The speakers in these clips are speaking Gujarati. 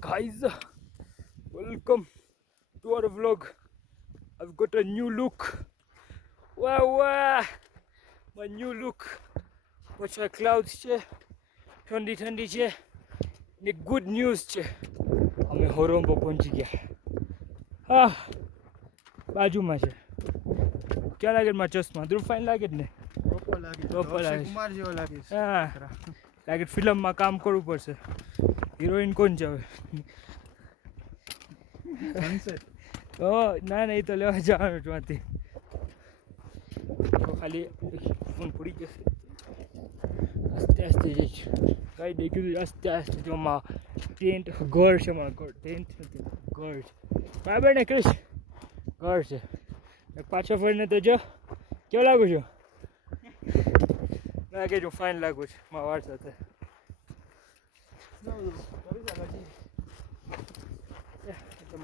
Guys, welcome to our vlog. I've got a new look. Wow, my new look. Watch our clouds છે, ઠંડી છે ને ગુડ ન્યૂઝ છે. અમે હોરંબો પહોંચી ગયા. હા, બાજુમાં છે. ક્યાં લાગે મારા ચશ્મા? ધ્રુવ ફાઇન લાગે ને? પ્રોપર લાગે. કુમાર જેવો લાગે. હા, લાગે ફિલ્મમાં કામ કરવું પડશે. હિરોઈન કોણ છે હવે? ના એ તો લેવા જવાનું ત્યાંથી. ખાલી ફોન પડી જશે. આસ્તે જઈશ. કઈ દઈ કીધું આસ્તે જો ટેન્ટ ઘર છે મારા ઘર. ટેન્ટ નથી, ઘર છે બરાબર ને ક્રિશ? ઘર છે. પાછો ફરીને તો જો કેવો લાગુ છું? લાગે જો ફાઇન લાગુ છે મારા વાળ સાથે.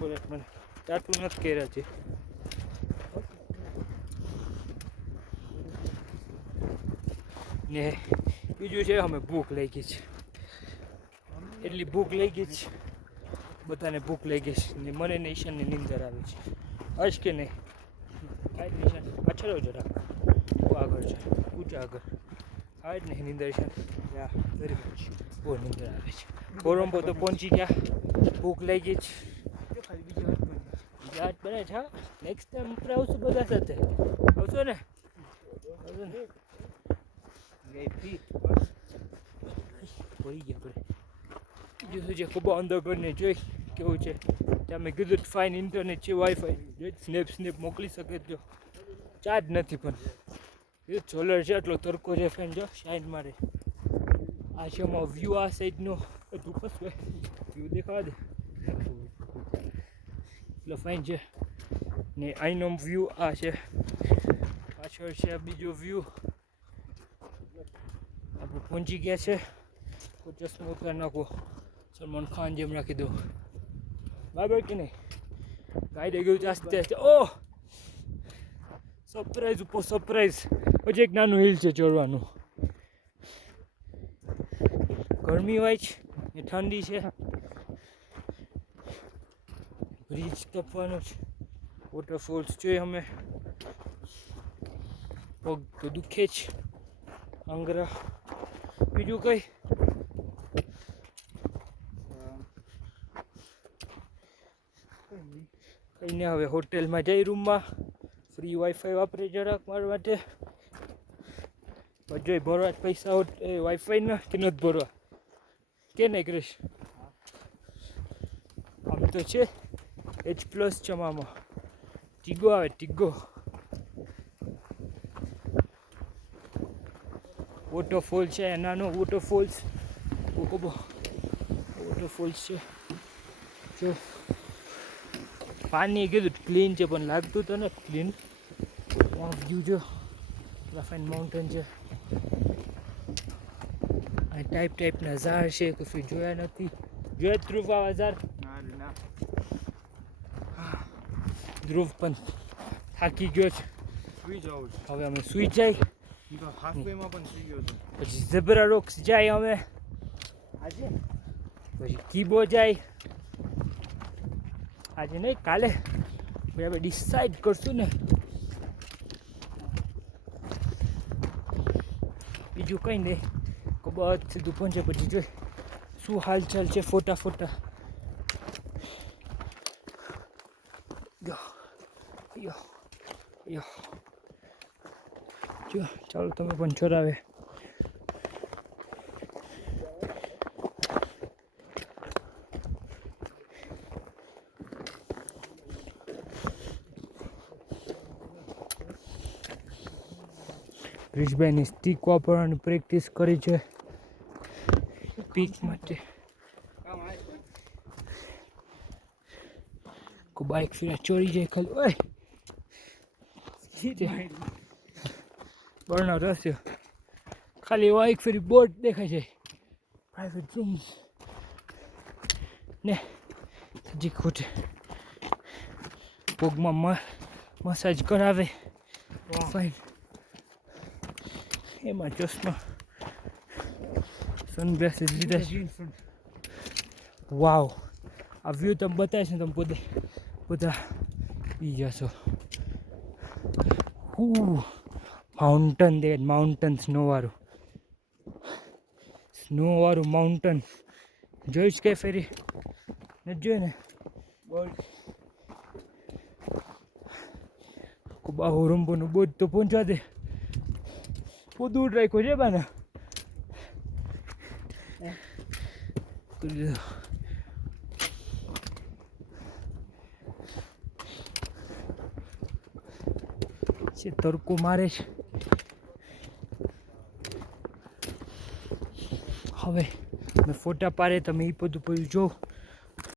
બોલે મને ચાટું નથી કર્યા છે. ને બીજું છે અમે ભૂખ લાગી છે. એટલી ભૂખ લાગી છે, બધાને ભૂખ લાગી છે ને મને ને ઈશાનની નીંદર આવે છે. હશ કે નહીં? ઈશાન પાછળ જરા આગળ છે, ઊંચા આગળ આવે જ નહીં નીંદર. ઈશાન વેરી મચ બહુ નીંદર આવે છે. કોરંબો તો પહોંચી ગયા. ભૂખ લાગી છે. યાદ બને છે. નેક્સ્ટ ટાઈમ આપણે આવશું બધા સાથે. આવશો ને? પડી ગયા આપણે. બીજું શું છે? ખૂબ અંદર ઘરને જોઈ કેવું છે. ત્યાં મેં કીધું ફાઇન ઇન્ટરનેટ છે, વાઈફાઈ સ્નેપ મોકલી શકે. જો ચાર્જ નથી પણ એ સોલર છે. એટલો તડકો છે ફેન જો શાઇન મારે. આ છે અમારો વ્યૂ. આ સાઈડનો ધૂપસ વ્યૂ દેખાવા દે. એટલો ફાઇન છે ને અહીંનો વ્યૂ આ છે. પાછળ છે બીજો વ્યૂ. આપણે પહોંચી ગયા છે. કોઈ ચશ્મો ઉતારી નાખો, સલમાન ખાન જેમ રાખી દો બરાબર કે નહીં? ગાડી ગયું આસ્તે. ઓહ, સરપ્રાઈઝ ઉપર સરપ્રાઈઝ. પછી એક નાનું હિલ છે ચડવાનું. ગરમી હોય છે ને ઠંડી છે. બ્રિજ ટપવાનો છે. વોટરફોલ્સ જોઈએ અમે. પગ તો દુખે છે આંગરા. બીજું કઈ ને હવે હોટેલમાં જઈ રૂમમાં ફ્રી વાઈફાઈ વાપરે જરાક મારા માટે. જોઈ ભરવા પૈસા વાઈફાઈના કે નથી ભરવા કે નહીં ક્રિશ? આમ તો છે H+ છે મામાં. ટીગો આવે ટીગો. વોટરફોલ છે નાનો વોટરફોલ્સ. વોટરફોલ્સ છે જો. પાણી કીધું ક્લીન છે પણ લાગતું તો ને ક્લીન. વ્યૂ જો ફાઇન માઉન્ટેન છે. આ ટાઈપના ઝાડ છે. કશું જોયા નથી. જોયા ધ્રુવ આવા ઝાડ? ધ્રુવ પણ થાકી ગયો છે. હવે અમે સુઈ જાય. પછી ઝેબ્રા રોક્સ જાય અમે આજે. પછી કીબો જાય આજે નહીં કાલે. પછી આપણે ડિસાઈડ કરશું ને. બીજું કંઈ નહીં. બસ સીધું પહોંચે પછી જોઈ શું હાલચાલ છે. ફોટા યો જો. ચાલો તમે પણ ચરાવે. ક્રિશભાઈની સ્ટીક વાપરવાની પ્રેક્ટિસ કરી છે પીક માટે. બાઇક ફીરા ચોરી જાય ખાલી. ઓય બર્નર રસ્યો ખાલી બાઇક ફેરી બોટ દેખાય છે. પ્રાઇવેટ રૂમ્સ ને હજી ખોટે પગમાં મસાજ કરાવે. ફાઇન. એમાં ચશ્મા સનગ્લાસીસ લીધા છે. વાવ, આ વ્યૂ તમે બતાવીશ ને તમે પોતે બધા પી જશો. માઉન્ટન દે, માઉન્ટન સ્નોવાળું માઉન્ટન જોઈશ કે ફેરી નથી જોયું ને. બાહુરંબોનું બોધ તો પહોંચવા દે, બહુ દૂર રાખ્યો છે બાને. તડકો મારે છે. હવે મેં ફોટા પાડે, તમે એ બધું જો